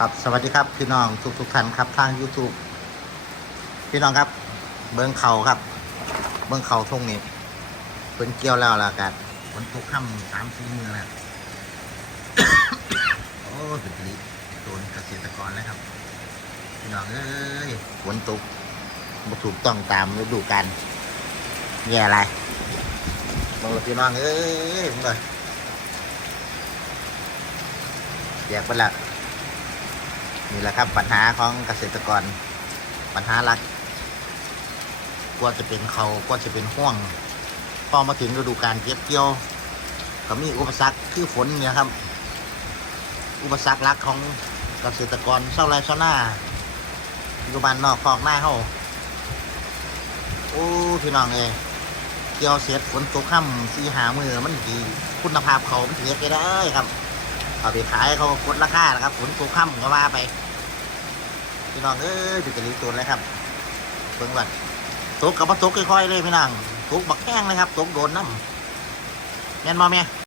ครับสวัสดีครับพี่น้องทุกทุกท่านครับทาง YouTube พี่น้องครับ เบิ้องเขาครับ เบิ้องเขาทุ่งนี้เป็นเกี่ยวแล้วล่ะกันฝนตกค่ำสามสี่มือแล้วโอ้สุดฤทธิ์โดนเกษตรกรแล้วครับ พี่น้องเอ้ยฝนตกมาถูกต้องตามฤดูกาลแย่อะไรมองพี่น้องเอ้ยมึงเลยแยกไปละ นี่แหละครับปัญหาของเกษตรกร ปัญหาหลักกว่าจะเป็นเขากว่าจะเป็นห่วง พอมาถึงฤดูการเก็บเกี่ยว ก็มีอุปสรรคคือฝนเนี่ยครับ อุปสรรคหลักของเกษตรกรเศร้าไรเศร้าหน้าอยู่บ้านนอกคอกหน้าเฮาโอ้พี่น้องเอ้ยเกี่ยวเสร็จฝนตกค่ำสีหามือมันดีคุณภาพเขามันเสียไปได้ครับ เอาไปขายเขากดราคานะครับฝนตกค่ำก็ว่าไปพี่น้องเอ้ยจุดกระดิ่งตัวเลยครับเบิ่งวัดตกกับมาตกค่อยๆเลยพี่น้องตกบักแข้งเลยครับตกโดนน้ำแม่นมาแม่